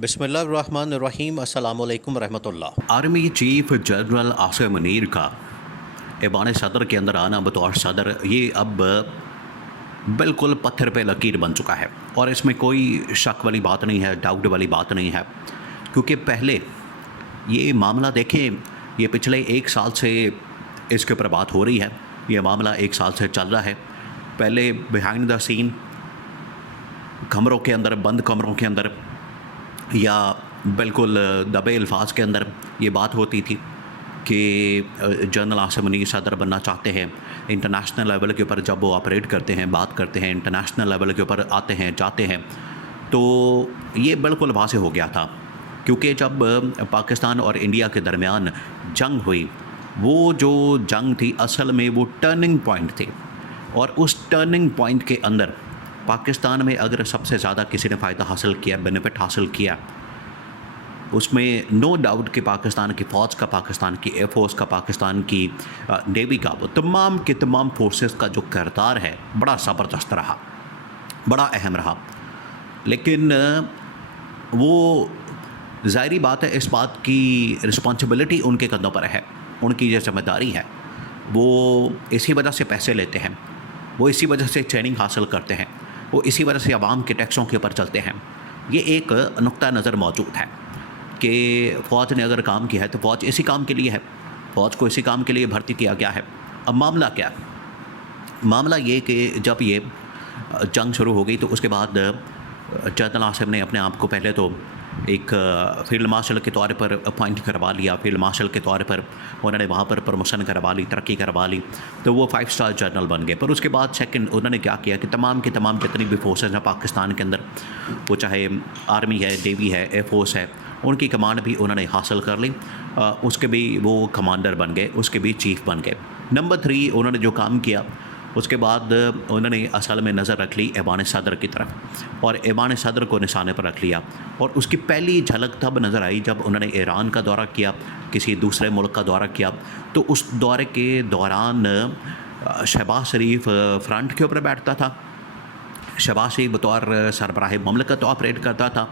बिस्मिल्लाहिर्रहमानिर्रहीम अस्सलामु अलैकुम रहमतुल्लाह। Army chief general Asim Munir का ऐवान सदर के अंदर आना बतौर सदर ये अब बिल्कुल पत्थर पे लकीर बन चुका है और इसमें कोई शक वाली बात नहीं है, डाउट वाली बात नहीं है। क्योंकि पहले ये मामला देखें, ये पिछले 1 साल से इसके ऊपर बात हो रही है। ये मामला 1 साल से चल रहा है। पहले बिहाइंड द सीन कमरों के अंदर, बंद कमरों के अंदर या बिल्कुल दबे अल्फाज के अंदर ये बात होती थी कि जनरल आसिम मुनीर सदर बनना चाहते हैं। इंटरनेशनल लेवल के ऊपर जब वो ऑपरेट करते हैं, बात करते हैं, इंटरनेशनल लेवल के ऊपर आते हैं, जाते हैं, तो ये बिल्कुल वाज़ेह हो गया था। क्योंकि जब पाकिस्तान और इंडिया के दरमियान जंग हुई, वो जो जंग थी असल में वो टर्निंग पॉइंट थी। और उस टर्निंग पॉइंट के अंदर पाकिस्तान में अगर सबसे ज़्यादा किसी ने फ़ायदा हासिल किया, बेनिफिट हासिल किया, उसमें नो डाउट कि पाकिस्तान की फ़ौज का, पाकिस्तान की एयर फोर्स का, पाकिस्तान की नेवी का, वो तमाम के तमाम फोर्सेस का जो किरदार है बड़ा ज़बरदस्त रहा, बड़ा अहम रहा। लेकिन वो ज़ाहिरी बात है, इस बात की रिस्पॉन्सिबिलिटी उनके कंधों पर है, उनकी जो जिम्मेदारी है। वो इसी वजह से पैसे लेते हैं, वो इसी वजह से ट्रेनिंग हासिल करते हैं, वो इसी वजह से आवाम के टैक्सों के ऊपर चलते हैं। ये एक नुक्ता नज़र मौजूद है कि फ़ौज ने अगर काम किया है तो फ़ौज इसी काम के लिए है, फ़ौज को इसी काम के लिए भर्ती किया गया है। अब मामला क्या? मामला ये कि जब ये जंग शुरू हो गई तो उसके बाद जनरल आसिम ने अपने आप को पहले तो एक फील्ड मार्शल के तौर पर अपॉइंट करवा लिया। फील्ड मार्शल के तौर पर उन्होंने वहाँ पर प्रमोशन करवा ली, तरक्की करवा ली, तो वो 5 स्टार जनरल बन गए। पर उसके बाद सेकंड उन्होंने क्या किया कि तमाम के तमाम जितनी भी फोर्सेस हैं पाकिस्तान के अंदर, वो चाहे आर्मी है, नेवी है, एयर फोर्स है, उनकी कमांड भी उन्होंने हासिल कर ली। उसके भी वो कमांडर बन गए, उसके भी चीफ बन गए। नंबर 3 उन्होंने जो काम किया, उसके बाद उन्होंने असल में नज़र रख ली ऐवान सदर की तरफ और ऐवान सदर को निशाने पर रख लिया। और उसकी पहली झलक तब नज़र आई जब उन्होंने ईरान का दौरा किया, किसी दूसरे मुल्क का दौरा किया। तो उस दौरे के दौरान शहबाज शरीफ फ्रंट के ऊपर बैठता था, शहबाज शरीफ बतौर सरबराह ममलकत ऑपरेट करता था,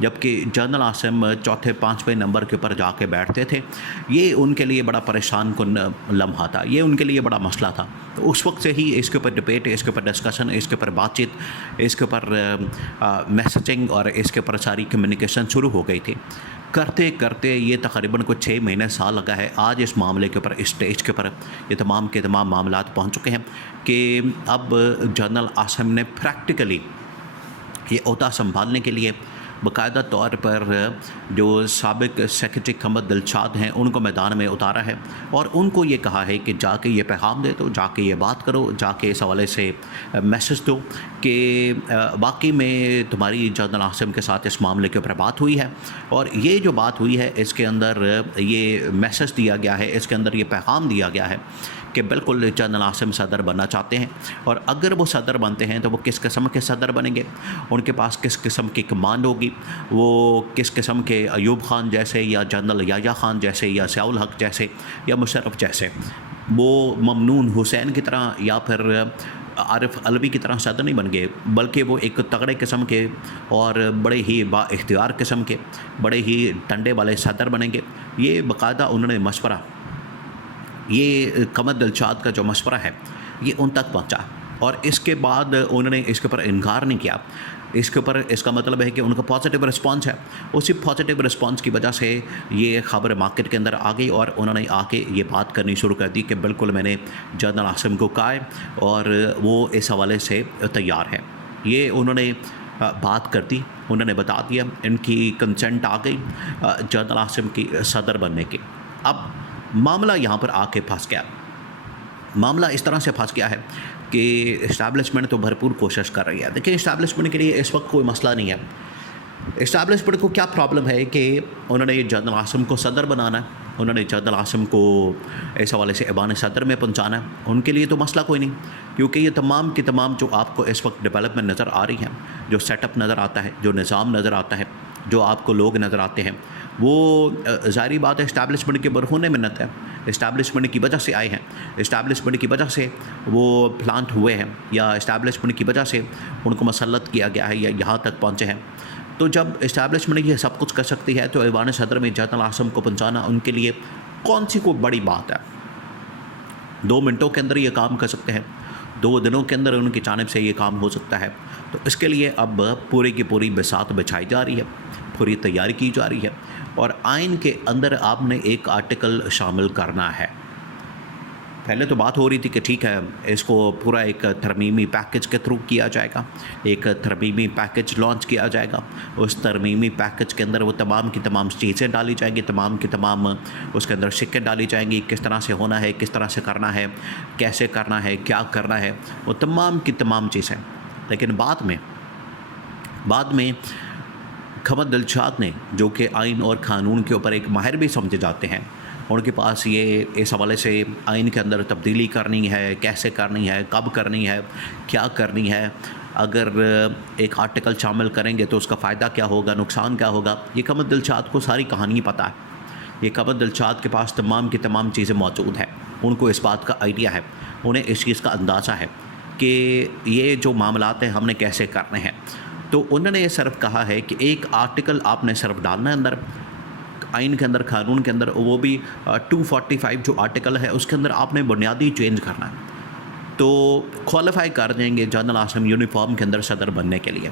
जबकि जनरल आसिम 4-5वें नंबर के ऊपर जाके बैठते थे। ये उनके लिए बड़ा परेशान कुन लम्हा था, ये उनके लिए बड़ा मसला था। तो उस वक्त से ही इसके ऊपर डिबेट, इसके ऊपर डिस्कशन, इसके ऊपर बातचीत, इसके ऊपर मैसेजिंग और इसके ऊपर सारी कम्युनिकेशन शुरू हो गई थी। करते करते ये तकरीबन कुछ 6 महीने साल लगा है। आज इस मामले के ऊपर, इस स्टेज के ऊपर ये तमाम के तमाम मामलात पहुंच चुके हैं कि अब जनरल आसिम ने प्रैक्टिकली ये ओहदा संभालने के लिए बाकायदा तौर पर जो साबिक सेक्रेटरी कमर दिलशाद हैं उनको मैदान में उतारा है और उनको ये कहा है कि जाके ये पैगाम दे दो, जाके ये बात करो, जाके इस हवाले से मैसेज दो कि वाकई में तुम्हारी जनरल आसिम के साथ इस मामले के ऊपर बात हुई है और ये जो बात हुई है इसके अंदर ये मैसेज दिया गया है, इसके अंदर ये पैगाम दिया गया है कि बिल्कुल जनरल आसिम सदर बनना चाहते हैं। और अगर वो सदर बनते हैं तो वो किस किस्म के सदर बनेंगे, उनके पास किस किस्म की कमांड होगी, वो किस किस्म के अयूब खान जैसे या जनरल याया खान जैसे या ज़ियाउल हक जैसे या मुशर्रफ जैसे, वो ममनून हुसैन की तरह या फिर आरिफ अलवी की तरह सदर नहीं बन गए, बल्कि वो एक तगड़े किस्म के और बड़े ही बाइख्तियार किस्म के, बड़े ही डंडे वाले सदर बनेंगे। ये बाकायदा उन्होंने मशवरा, ये कमर दिलशाद का जो मशवरा है ये उन तक पहुंचा और इसके बाद उन्होंने इसके ऊपर इनकार नहीं किया। इसके ऊपर इसका मतलब है कि उनका पॉजिटिव रिस्पांस है। उसी पॉजिटिव रिस्पांस की वजह से ये ख़बर मार्केट के अंदर आ गई और उन्होंने आके ये बात करनी शुरू कर दी कि बिल्कुल मैंने जनरल आसिम को कहा है और वो इस हवाले से तैयार है। ये उन्होंने बात कर दी, उन्होंने बता दिया, इनकी कंसेंट आ गई जनरल आसिम की सदर बनने की। अब मामला यहाँ पर आके फंस गया। मामला इस तरह से फंस गया है कि इस्टेब्लिशमेंट तो भरपूर कोशिश कर रही है। देखिए, इस्टेब्लिशमेंट के लिए इस वक्त कोई मसला नहीं है। इस्टेब्लिशमेंट को क्या प्रॉब्लम है कि उन्होंने जनरल आसिम को सदर बनाना है, उन्होंने जनरल आसिम को इस हवाले से ऐवान सदर में पहुंचाना है। उनके लिए तो मसला कोई नहीं, क्योंकि ये तमाम की तमाम जो आपको इस वक्त डेवलपमेंट नज़र आ रही है, जो सेटअप नज़र आता है, जो निज़ाम नज़र आता है, जो आपको लोग नज़र आते हैं, वो ज़ाहिरी बात है इस्टेब्लिशमेंट के बरहूने मिन्नत है। इस्टेब्लिशमेंट की वजह से आए हैं, इस्टेब्लिशमेंट की वजह से वो प्लांट हुए हैं या इस्टेब्लिशमेंट की वजह से उनको मसल्लत किया गया है या यहाँ तक पहुँचे हैं। तो जब इस्टेब्लिशमेंट ये सब कुछ कर सकती है तो ऐवान सदर में जनरल आसम को पहुँचाना उनके लिए कौन सी कोई बड़ी बात है। 2 मिनटों के अंदर ये काम कर सकते हैं, 2 दिनों के अंदर उनकी जानिब से ये काम हो सकता है। तो इसके लिए अब पूरी की पूरी बिसात बिछाई जा रही है, पूरी तैयारी की जा रही है और आइन के अंदर आपने एक आर्टिकल शामिल करना है। पहले तो बात हो रही थी कि ठीक है, इसको पूरा एक तरमीमी पैकेज के थ्रू किया जाएगा, एक तरमीमी पैकेज लॉन्च किया जाएगा। उस तरमीमी पैकेज के अंदर वो तमाम की तमाम चीज़ें डाली जाएंगी, तमाम की तमाम उसके अंदर शिक्कें डाली जाएंगी, किस तरह से होना है, किस तरह से करना है, कैसे करना है, क्या करना है, वो तमाम की तमाम चीज़ें। लेकिन बाद में खमद दिलशाद ने, जो कि आइन और क़ानून के ऊपर एक माहिर भी समझे जाते हैं, उनके पास ये इस हवाले से आइन के अंदर तब्दीली करनी है, कैसे करनी है, कब करनी है, क्या करनी है, अगर एक आर्टिकल शामिल करेंगे तो उसका फ़ायदा क्या होगा, नुकसान क्या होगा, ये खमद दिलशाद को सारी कहानी पता है। ये खमद दिलशाद के पास तमाम की तमाम चीज़ें मौजूद हैं, उनको इस बात का आइडिया है, उन्हें इस चीज़ का अंदाज़ा है कि ये जो मामलात हैं हमने कैसे करने हैं। तो उन्होंने ये सिर्फ कहा है कि एक आर्टिकल आपने सिर्फ डालना है अंदर आइन के अंदर, कानून के अंदर, वो भी 245 जो आर्टिकल है उसके अंदर आपने बुनियादी चेंज करना है, तो क्वालिफाई कर देंगे जनरल आसम यूनिफॉर्म के अंदर सदर बनने के लिए।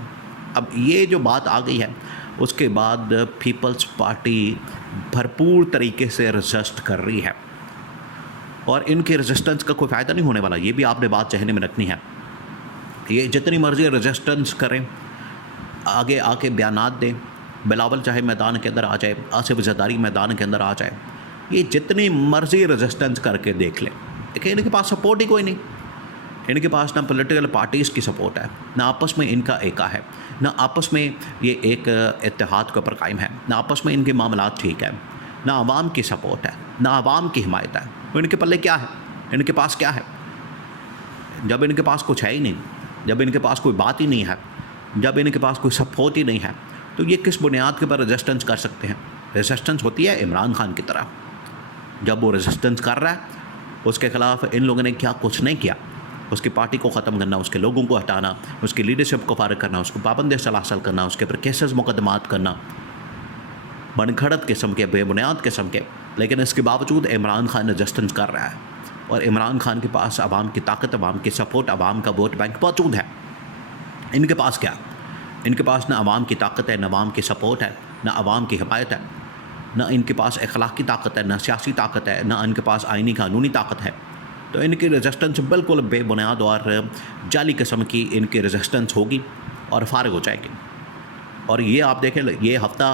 अब ये जो बात आ गई है उसके बाद पीपल्स पार्टी भरपूर तरीके से रजिस्ट कर रही है और इनके रेजिस्टेंस का कोई फ़ायदा नहीं होने वाला। ये भी आपने बात जहन में रखनी है। ये जितनी मर्ज़ी रेजिस्टेंस करें, आगे आके बयानात दें, बिलावल चाहे मैदान के अंदर आ जाए, आसिफ ज़रदारी मैदान के अंदर आ जाए, ये जितनी मर्ज़ी रेजिस्टेंस करके देख लें, लेकिन इनके पास सपोर्ट ही कोई नहीं। इनके पास ना पॉलिटिकल पार्टीज़ की सपोर्ट है, ना आपस में इनका एका है, ना आपस में ये एक इत्तेहाद के ऊपर कायम है, ना आपस में इनके मामलात ठीक है, ना आवाम की सपोर्ट है, ना आवाम की हिमायत है। तो इनके पल्ले क्या है, इनके पास क्या है? जब इनके पास कुछ है ही नहीं, जब इनके पास कोई बात ही नहीं है, जब इनके पास कोई सपोर्ट ही नहीं है, तो ये किस बुनियाद के ऊपर रेजिस्टेंस कर सकते हैं? रेजिस्टेंस होती है इमरान खान की तरह। जब वो रेजिस्टेंस कर रहा है, उसके ख़िलाफ़ इन लोगों ने क्या कुछ नहीं किया, उसकी पार्टी को ख़त्म करना, उसके लोगों को हटाना, उसकी लीडरशिप को फारिग करना, उसको पाबंद सलासल करना, उसके ऊपर केसेस मुकदमात करना, बनखड़त किस्म के, बेबुनियाद किस्म के। लेकिन इसके बावजूद इमरान खान रेजिस्टेंस कर रहा है और इमरान खान के पास आवाम की ताकत, आवाम की सपोर्ट, आवाम का वोट बैंक मौजूद है। इनके पास क्या? इनके पास ना आवाम की ताकत है, ना आवाम की सपोर्ट है, ना आवाम की हिमायत है, ना इनके पास अखलाकी ताकत है, ना सियासी ताकत है, ना इनके पास आइनी कानूनी ताकत है। तो इनकी रेजिस्टेंस बिल्कुल बेबुनियाद और जाली किस्म की इनकी रेजिस्टेंस होगी और फारिग हो जाएगी। और ये आप देखें, ये हफ़्ता,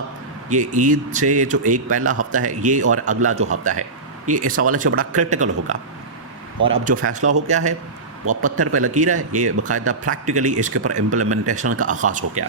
ये ईद से जो एक पहला हफ़्ता है, ये और अगला जो हफ़्ता है, ये इस हवाले से बड़ा क्रिटिकल होगा। और अब जो फ़ैसला हो गया है वो पत्थर पे लकीर है, ये बाकायदा प्रैक्टिकली इसके ऊपर इम्प्लीमेंटेशन का आगाज़ हो गया।